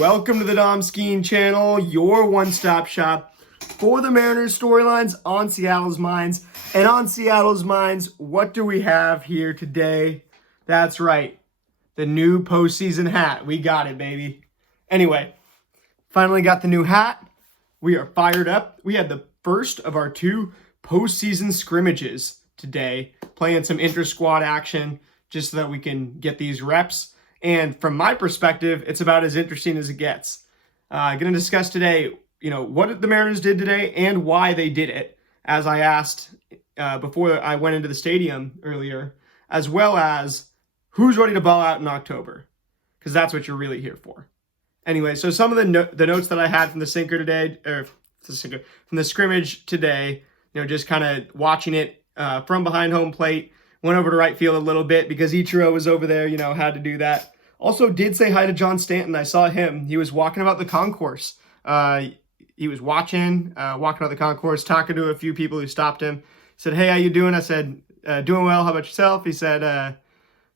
Welcome to the Dom Skeen channel, your one-stop shop for the Mariners storylines on Seattle's minds. And on Seattle's minds, what do we have here today? That's right, the new postseason hat. We got it, baby. Anyway, finally got the new hat. We are fired up. We had the first of our two postseason scrimmages today, playing some inter-squad action just so that we can get these reps. And from my perspective, it's about as interesting as it gets. Going to discuss today, what the Mariners did today and why they did it, as I asked before I went into the stadium earlier, as well as who's ready to ball out in October, because that's what you're really here for. Anyway, so some of the notes that I had from the sinker today, from the scrimmage today, just kind of watching it from behind home plate. Went over to right field a little bit because Ichiro was over there, had to do that. Also did say hi to John Stanton. I saw him. He was walking about the concourse. He was walking about the concourse, talking to a few people who stopped him. He said, "Hey, how you doing?" I said, "Doing well. How about yourself?" He said,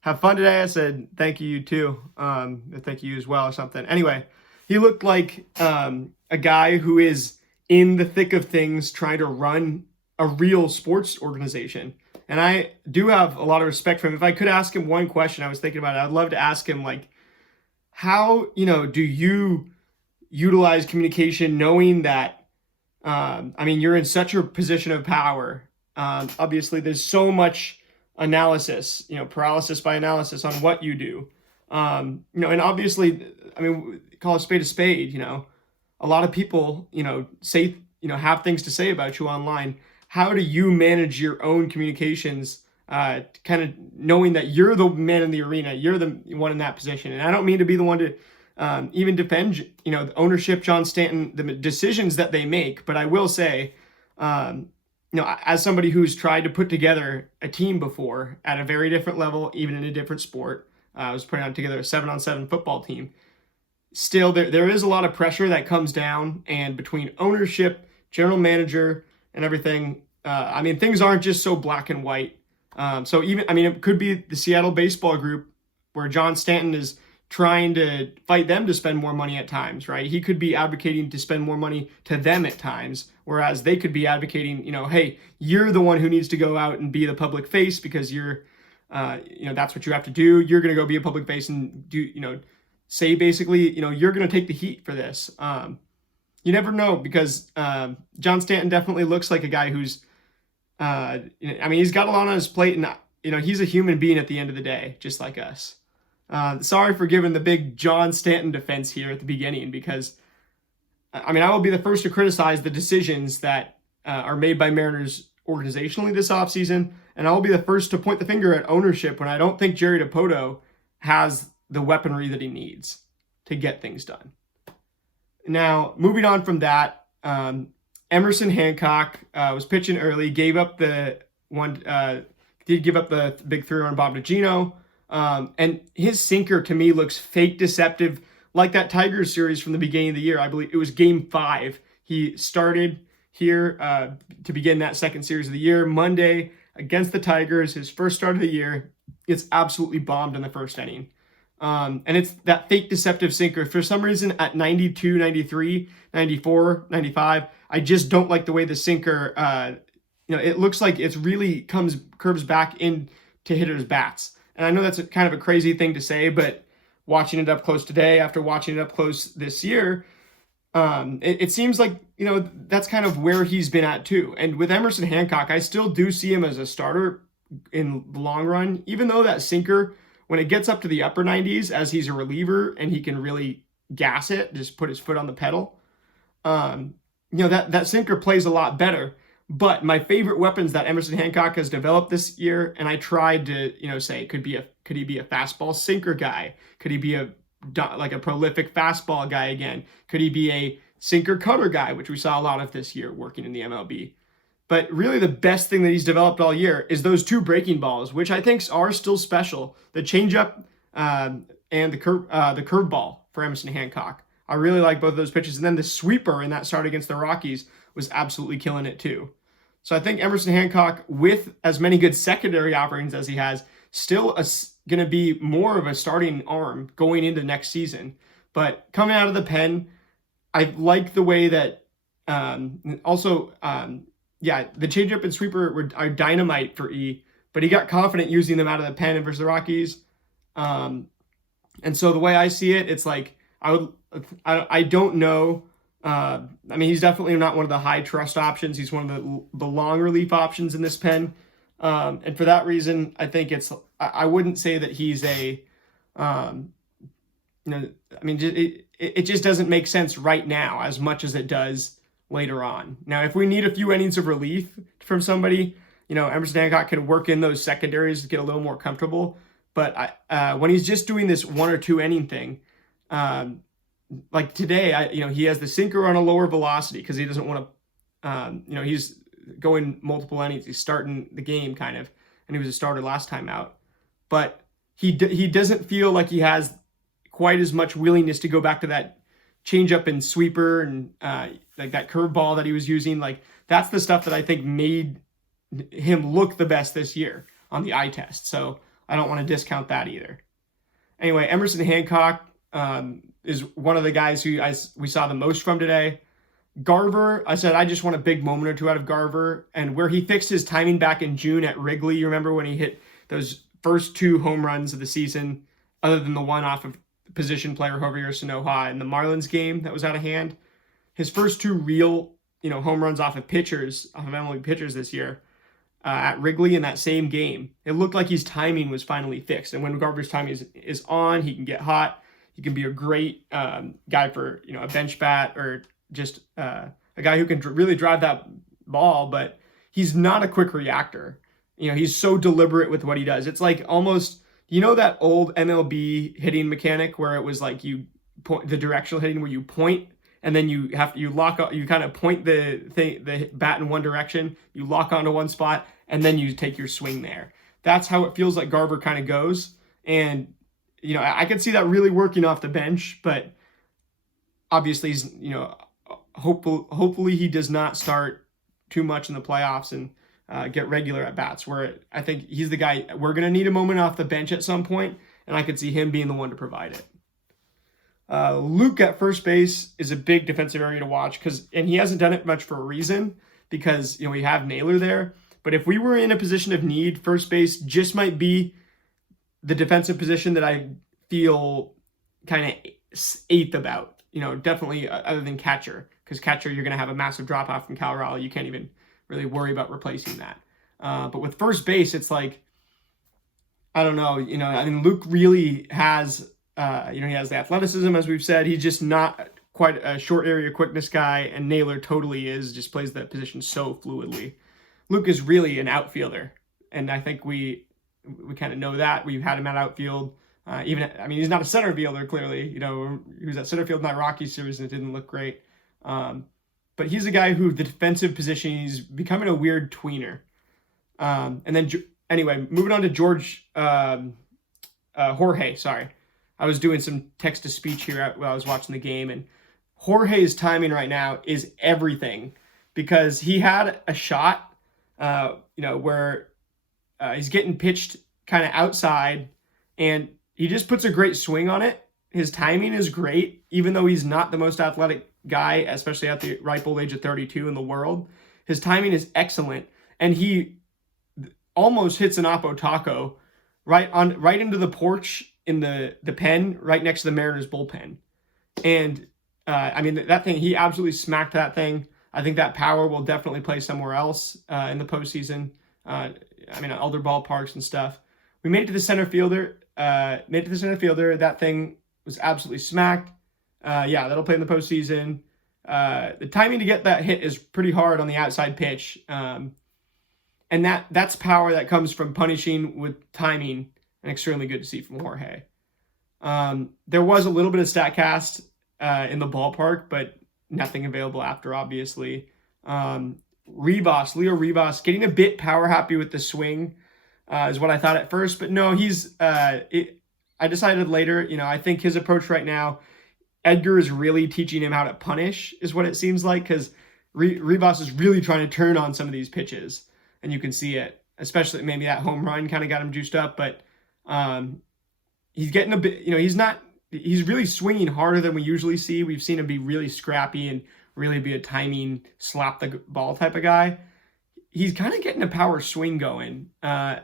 "Have fun today." I said, "Thank you, you too. Thank you as well," or something. Anyway, he looked like a guy who is in the thick of things trying to run a real sports organization. And I do have a lot of respect for him. If I could ask him one question, I was thinking about it, I'd love to ask him, how, do you utilize communication knowing that, you're in such a position of power. Obviously, there's so much analysis, paralysis by analysis on what you do. And obviously, call a spade, a lot of people, say, have things to say about you online. How do you manage your own communications, kind of knowing that you're the man in the arena, you're the one in that position? And I don't mean to be the one to even defend, the ownership, John Stanton, the decisions that they make. But I will say, as somebody who's tried to put together a team before at a very different level, even in a different sport, I was putting together a 7-on-7 football team. Still, there is a lot of pressure that comes down, and between ownership, general manager, and everything, things aren't just so black and white. It could be the Seattle baseball group where John Stanton is trying to fight them to spend more money at times, right? He could be advocating to spend more money to them at times, whereas they could be advocating, hey, you're the one who needs to go out and be the public face because you're, that's what you have to do. You're going to go be a public face and do, say basically, you're going to take the heat for this. You never know, because John Stanton definitely looks like a guy who's, he's got a lot on his plate, and he's a human being at the end of the day, just like us. Sorry for giving the big John Stanton defense here at the beginning, because I will be the first to criticize the decisions that are made by Mariners organizationally this offseason, and I will be the first to point the finger at ownership when I don't think Jerry Dipoto has the weaponry that he needs to get things done. Now, moving on from that, Emerson Hancock was pitching early, gave up the big 3-run on Bob DeGino, and his sinker to me looks fake deceptive, like that Tigers series from the beginning of the year. I believe it was Game 5. He started here to begin that second series of the year, Monday against the Tigers, his first start of the year. It's absolutely bombed in the first inning. And it's that fake deceptive sinker. For some reason at 92, 93, 94, 95, I just don't like the way the sinker, it looks like it's really curves back into hitters' bats. And I know that's kind of a crazy thing to say, but watching it up close today, after watching it up close this year, it seems like, that's kind of where he's been at too. And with Emerson Hancock, I still do see him as a starter in the long run, even though that sinker, when it gets up to the upper 90s, as he's a reliever and he can really gas it, just put his foot on the pedal, that sinker plays a lot better. But my favorite weapons that Emerson Hancock has developed this year, and I tried to, say, could he be a fastball sinker guy? Could he be a prolific fastball guy again? Could he be a sinker cutter guy, which we saw a lot of this year working in the MLB? But really the best thing that he's developed all year is those two breaking balls, which I think are still special. The changeup and the curveball for Emerson Hancock. I really like both of those pitches. And then the sweeper in that start against the Rockies was absolutely killing it too. So I think Emerson Hancock, with as many good secondary offerings as he has, still going to be more of a starting arm going into next season. But coming out of the pen, I like the way that the changeup and sweeper are dynamite for E, but he got confident using them out of the pen versus the Rockies. And so the way I see it, it's like I don't know. I mean, he's definitely not one of the high trust options. He's one of the long relief options in this pen. And for that reason, I think I wouldn't say that he's it just doesn't make sense right now as much as it does later on. Now, if we need a few innings of relief from somebody, Emerson Hancock can work in those secondaries to get a little more comfortable. But when he's just doing this 1 or 2 inning thing, like today, he has the sinker on a lower velocity because he doesn't want to, he's going multiple innings. He's starting the game kind of, and he was a starter last time out. But he doesn't feel like he has quite as much willingness to go back to that changeup and sweeper and like that curveball that he was using. Like that's the stuff that I think made him look the best this year on the eye test. So I don't want to discount that either. Anyway, Emerson Hancock is one of the guys who we saw the most from today. Garver, I said I just want a big moment or two out of Garver, and where he fixed his timing back in June at Wrigley. You remember when he hit those first 2 home runs of the season, other than the one off of position player Javier Sanoja in the Marlins game that was out of hand. His first 2 real, home runs off of MLB pitchers this year at Wrigley in that same game. It looked like his timing was finally fixed. And when Garver's timing is on, he can get hot. He can be a great guy for, a bench bat or just a guy who can really drive that ball, but he's not a quick reactor. He's so deliberate with what he does. It's like almost, that old MLB hitting mechanic where it was like you point the directional hitting where you point and then you lock up, you kind of point the bat in one direction, you lock onto one spot, and then you take your swing there. That's how it feels like Garver kind of goes. And, I could see that really working off the bench, but obviously he's, hopefully he does not start too much in the playoffs and get regular at bats, where I think he's the guy we're going to need a moment off the bench at some point, and I could see him being the one to provide it. Luke at first base is a big defensive area to watch and he hasn't done it much for a reason because, we have Naylor there. But if we were in a position of need, first base just might be the defensive position that I feel kind of eighth about, definitely other than catcher, because catcher, you're going to have a massive drop off from Cal Raleigh. You can't even really worry about replacing that. But with first base, it's like, I don't know, Luke really has, he has the athleticism, as we've said. He's just not quite a short area quickness guy, and Naylor totally is, just plays that position so fluidly. Luke is really an outfielder, and I think we kind of know that. We've had him at outfield. He's not a center fielder, clearly. He was at center field in that Rockies series, and it didn't look great. But he's a guy who the defensive position, he's becoming a weird tweener. And then, anyway, moving on to Jorge, sorry. I was doing some text-to-speech here while I was watching the game, and Jorge's timing right now is everything because he had a shot, where he's getting pitched kind of outside, and he just puts a great swing on it. His timing is great, even though he's not the most athletic guy, especially at the ripe old age of 32 in the world. His timing is excellent, and he almost hits an Oppo Taco right into the porch in the pen right next to the Mariners bullpen. And that thing, he absolutely smacked that thing. I think that power will definitely play somewhere else in the postseason. Other ballparks and stuff. We made it to the center fielder. That thing was absolutely smacked. That'll play in the postseason. The timing to get that hit is pretty hard on the outside pitch. And that's power that comes from punishing with timing, and extremely good to see from Jorge. There was a little bit of StatCast in the ballpark, but nothing available after, obviously. Leo Rivas, getting a bit power happy with the swing is what I thought at first, but no, I decided later, I think his approach right now, Edgar is really teaching him how to punish, is what it seems like, because Rivas is really trying to turn on some of these pitches, and you can see it, especially maybe that home run kind of got him juiced up, but he's getting a bit, he's he's really swinging harder than we usually see. We've seen him be really scrappy and really be a timing, slap the ball type of guy. He's kind of getting a power swing going. And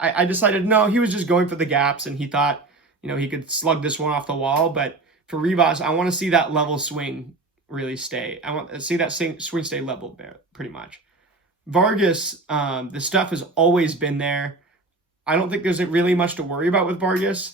I decided, no, he was just going for the gaps, and he thought, he could slug this one off the wall. But for Rivas, I want to see that level swing really stay. I want to see that swing stay level there, pretty much. Vargas, the stuff has always been there. I don't think there's really much to worry about with Vargas,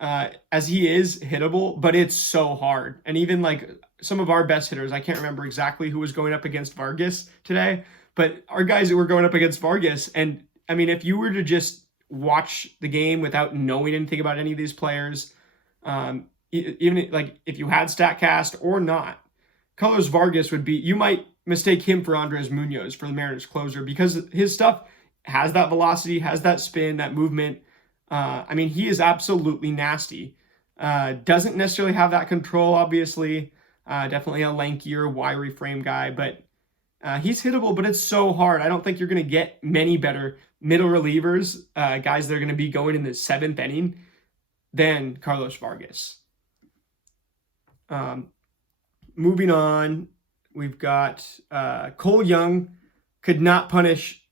as he is hittable, but it's so hard. And even like some of our best hitters, I can't remember exactly who was going up against Vargas today, but our guys that were going up against Vargas, and I mean, if you were to just watch the game without knowing anything about any of these players, even like if you had StatCast or not, Carlos Vargas would be, you might mistake him for Andres Munoz for the Mariners closer, because his stuff has that velocity, has that spin, that movement. I mean, he is absolutely nasty. Doesn't necessarily have that control, obviously. Definitely a lankier, wiry frame guy, but he's hittable, but it's so hard. I don't think you're going to get many better middle relievers, guys that are going to be going in the 7th inning, than Carlos Vargas. Moving on, we've got Cole Young could not punish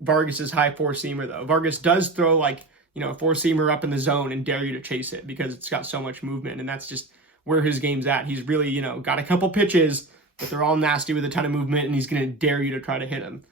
Vargas's high four-seamer, though. Vargas does throw like, a four-seamer up in the zone and dare you to chase it because it's got so much movement, and that's just where his game's at. He's really, got a couple pitches, but they're all nasty with a ton of movement, and he's going to dare you to try to hit him.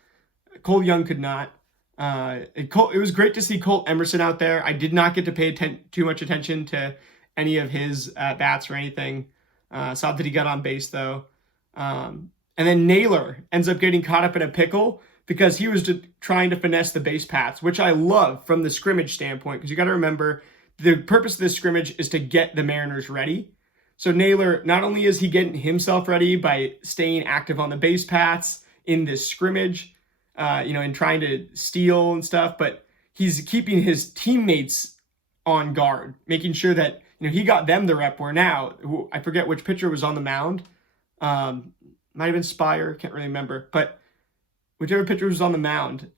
Cole Young could not. It was great to see Colt Emerson out there. I did not get to pay too much attention to any of his bats or anything. Saw that he got on base, though. And then Naylor ends up getting caught up in a pickle because he was just trying to finesse the base paths, which I love from the scrimmage standpoint, because you got to remember the purpose of this scrimmage is to get the Mariners ready. So Naylor, not only is he getting himself ready by staying active on the base paths in this scrimmage, and trying to steal and stuff, but he's keeping his teammates on guard, making sure that, he got them the rep where now, I forget which pitcher was on the mound. Might have been Spire, can't really remember, but whichever pitcher was on the mound,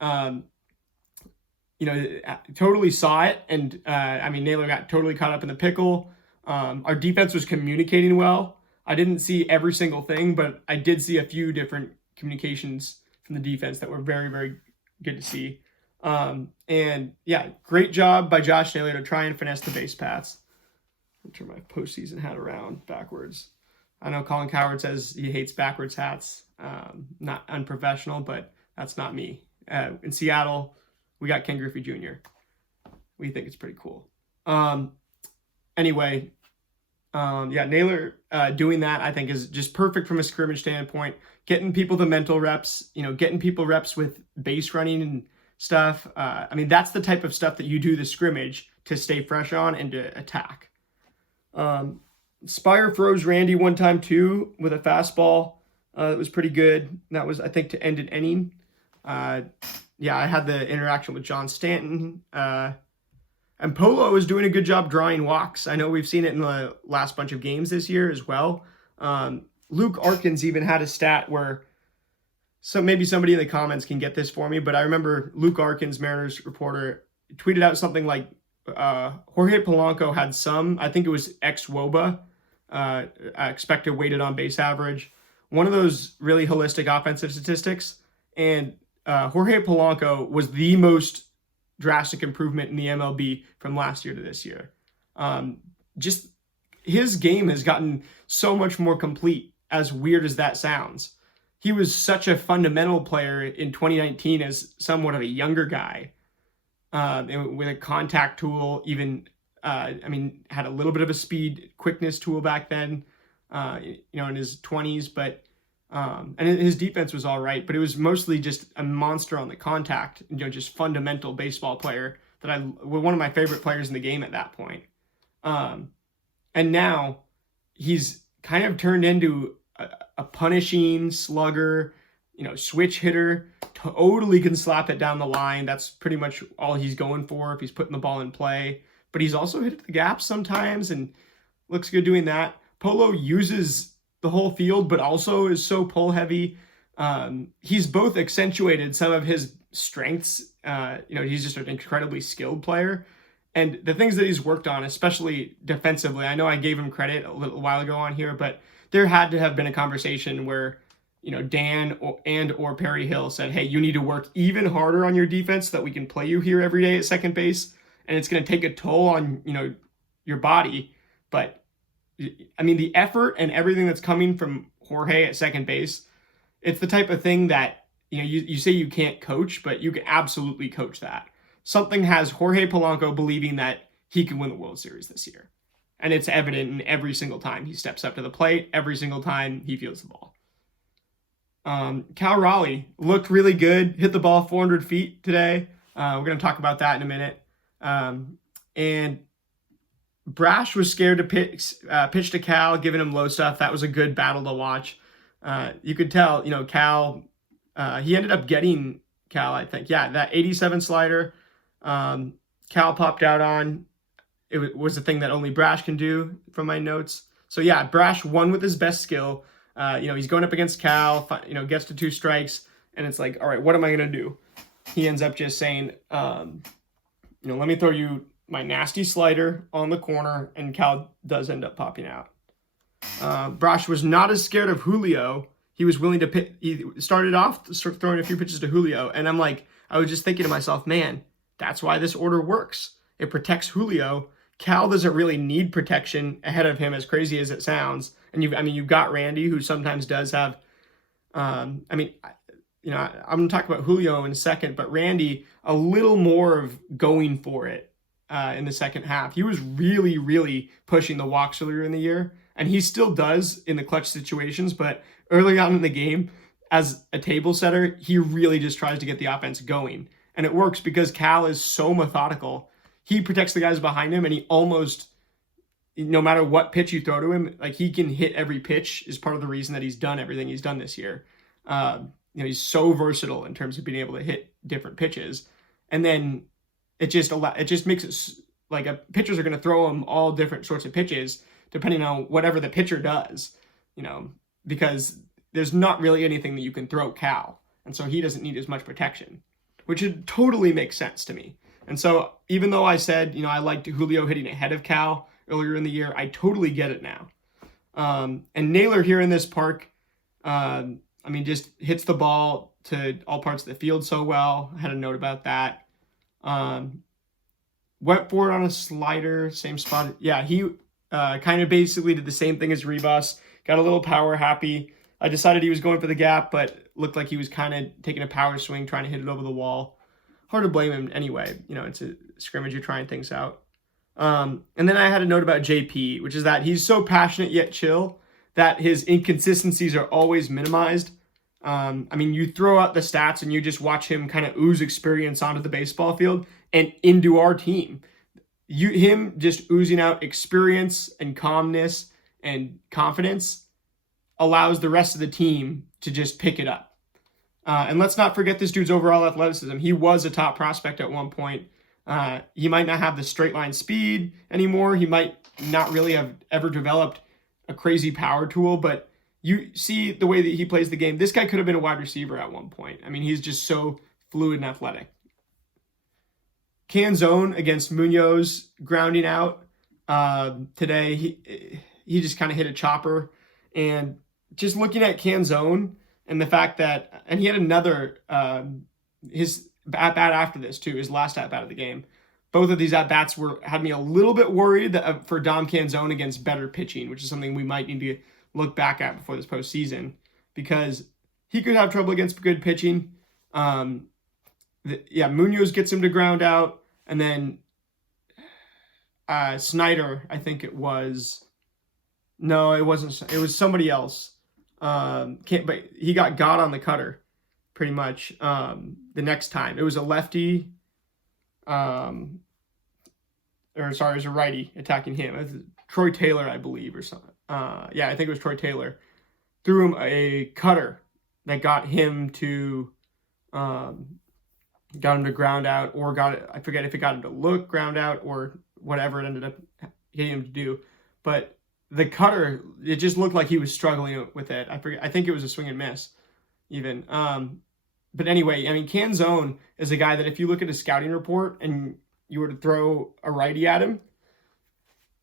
totally saw it. And Naylor got totally caught up in the pickle. Our defense was communicating well. I didn't see every single thing, but I did see a few different communications from the defense that were very, very good to see. Great job by Josh Naylor to try and finesse the base paths. I'll turn my postseason hat around backwards. I know Colin Coward says he hates backwards hats. Not unprofessional, but that's not me. In Seattle, we got Ken Griffey Jr. We think it's pretty cool. Naylor doing that, I think, is just perfect from a scrimmage standpoint. Getting people the mental reps, getting people reps with base running and stuff. That's the type of stuff that you do the scrimmage to stay fresh on and to attack. Spire froze Randy one time too with a fastball. That was pretty good. That was, I think, to end an inning. I had the interaction with John Stanton. And Polo is doing a good job drawing walks. I know we've seen it in the last bunch of games this year as well. Luke Arkins even had a stat where, so maybe somebody in the comments can get this for me, but I remember Luke Arkins, Mariners reporter, tweeted out something like Jorge Polanco had some, I think it was ex-WOBA, expected weighted on base average, one of those really holistic offensive statistics. And Jorge Polanco was the most drastic improvement in the MLB from last year to this year. Just his game has gotten so much more complete, as weird as that sounds. He was such a fundamental player in 2019 as somewhat of a younger guy, with a contact tool, even, had a little bit of a speed quickness tool back then, in his 20s, but, and his defense was all right, but it was mostly just a monster on the contact, just fundamental baseball player that one of my favorite players in the game at that point. And now he's kind of turned into a punishing slugger, switch hitter, totally can slap it down the line. That's pretty much all he's going for if he's putting the ball in play. But he's also hit the gaps sometimes and looks good doing that. Polo uses the whole field, but also is so pull heavy. He's both accentuated some of his strengths. He's just an incredibly skilled player. And the things that he's worked on, especially defensively, I know I gave him credit a little while ago on here, but there had to have been a conversation where, Dan or Perry Hill said, hey, you need to work even harder on your defense so that we can play you here every day at second base. And it's going to take a toll on, your body. But I mean, the effort and everything that's coming from Jorge at second base, it's the type of thing that, you say you can't coach, but you can absolutely coach that. Something has Jorge Polanco believing that he can win the World Series this year. And it's evident in every single time he steps up to the plate, every single time he fields the ball. Cal Raleigh looked really good, hit the ball 400 feet today. We're going to talk about that in a minute. And Brash was scared to pitch to Cal, giving him low stuff. That was a good battle to watch. You could tell, Cal, he ended up getting Cal, I think. Yeah, that 87 slider, Cal popped out on. It was a thing that only Brash can do from my notes. So yeah, Brash won with his best skill. He's going up against Cal, gets to 2 strikes, and it's like, all right, what am I going to do? He ends up just saying, let me throw you my nasty slider on the corner, and Cal does end up popping out. Brash was not as scared of Julio. He was willing to he started off throwing a few pitches to Julio, and I was just thinking to myself, man, that's why this order works. It protects Julio. Cal doesn't really need protection ahead of him, as crazy as it sounds. And you've got Randy, who sometimes does have, I'm going to talk about Julio in a second, but Randy, a little more of going for it in the second half. He was really, really pushing the walks earlier in the year, and he still does in the clutch situations, but early on in the game, as a table setter, he really just tries to get the offense going. And it works because Cal is so methodical. He protects the guys behind him, and he almost, no matter what pitch you throw to him, like, he can hit every pitch is part of the reason that he's done everything he's done this year. He's so versatile in terms of being able to hit different pitches. And then it just makes it like pitchers are going to throw him all different sorts of pitches depending on whatever the pitcher does, because there's not really anything that you can throw Cal. And so he doesn't need as much protection, which totally makes sense to me. And so even though I said, I liked Julio hitting ahead of Cal earlier in the year, I totally get it now. And Naylor here in this park, just hits the ball to all parts of the field so well. I had a note about that. Went for it on a slider, same spot. Yeah, he kind of basically did the same thing as Ribas. Got a little power happy. I decided he was going for the gap, but looked like he was kind of taking a power swing, trying to hit it over the wall. Hard to blame him anyway. It's a scrimmage, you're trying things out. And then I had a note about JP, which is that he's so passionate yet chill that his inconsistencies are always minimized. You throw out the stats and you just watch him kind of ooze experience onto the baseball field and into our team. Him just oozing out experience and calmness and confidence allows the rest of the team to just pick it up. And let's not forget this dude's overall athleticism. He was a top prospect at one point. He might not have the straight line speed anymore. He might not really have ever developed a crazy power tool, but you see the way that he plays the game. This guy could have been a wide receiver at one point. He's just so fluid and athletic. Canzone against Munoz grounding out today. He just kind of hit a chopper. And just looking at Canzone and the fact that, and he had another, his at-bat after this too, his last at-bat of the game. Both of these at-bats had me a little bit worried that, for Dom Canzone against better pitching, which is something we might need to look back at before this postseason, because he could have trouble against good pitching. Munoz gets him to ground out, and then Snyder, I think it was. No, it wasn't. It was somebody else. But he got on the cutter, pretty much. The next time it was a lefty. It was a righty attacking him. It was Troy Taylor, I believe, or something. I think it was Troy Taylor. Threw him a cutter that got him to ground out, or I forget if it got him to look ground out or whatever it ended up getting him to do. But the cutter, it just looked like he was struggling with it. I think it was a swing and miss even. But anyway, Canzone is a guy that if you look at his scouting report and you were to throw a righty at him,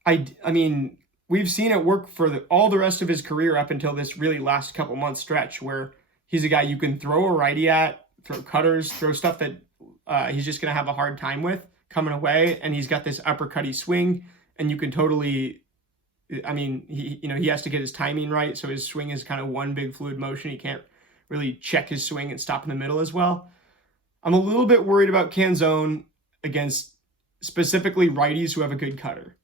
I mean, we've seen it work for all the rest of his career up until this really last couple months stretch where he's a guy you can throw a righty at, throw cutters, throw stuff that he's just going to have a hard time with coming away. And he's got this uppercutty swing, and you can totally, I mean, he has to get his timing right. So his swing is kind of one big fluid motion. He can't really check his swing and stop in the middle as well. I'm a little bit worried about Canzone against specifically righties who have a good cutter.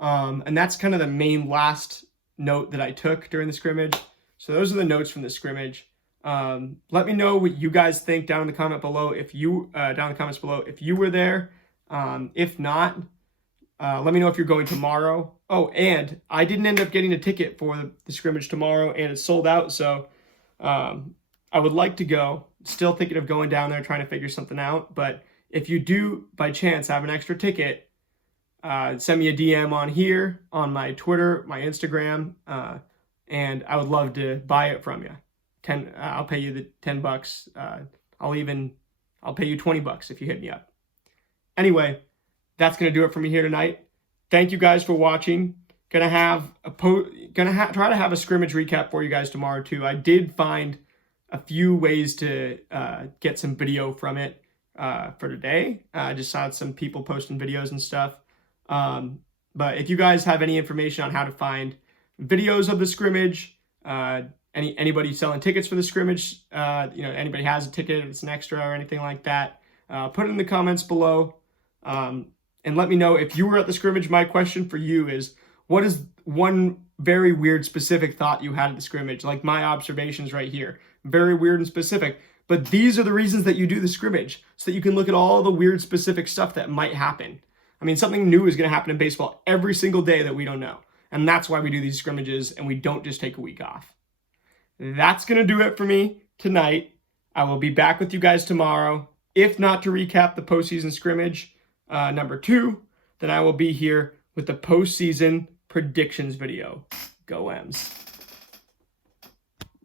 And that's kind of the main last note that I took during the scrimmage. So those are the notes from the scrimmage. Let me know what you guys think down in the comment below. If you down in the comments below if you were there. If not, let me know if you're going tomorrow. Oh, and I didn't end up getting a ticket for the scrimmage tomorrow, and it's sold out. So I would like to go. Still thinking of going down there, trying to figure something out. But if you do by chance have an extra ticket, send me a DM on here, on my Twitter, my Instagram, and I would love to buy it from you. I'll pay you the $10. I'll pay you $20 if you hit me up. Anyway, that's gonna do it for me here tonight. Thank you guys for watching. Try to have a scrimmage recap for you guys tomorrow too. I did find a few ways to get some video from it for today. I just saw some people posting videos and stuff. But if you guys have any information on how to find videos of the scrimmage, anybody selling tickets for the scrimmage, anybody has a ticket, it's an extra or anything like that, put it in the comments below. And let me know if you were at the scrimmage. My question for you is, what is one very weird specific thought you had at the scrimmage? Like my observations right here, very weird and specific. But these are the reasons that you do the scrimmage, so that you can look at all the weird specific stuff that might happen. I mean, something new is going to happen in baseball every single day that we don't know. And that's why we do these scrimmages, and we don't just take a week off. That's going to do it for me tonight. I will be back with you guys tomorrow. If not to recap the postseason scrimmage number 2, then I will be here with the postseason predictions video. Go M's.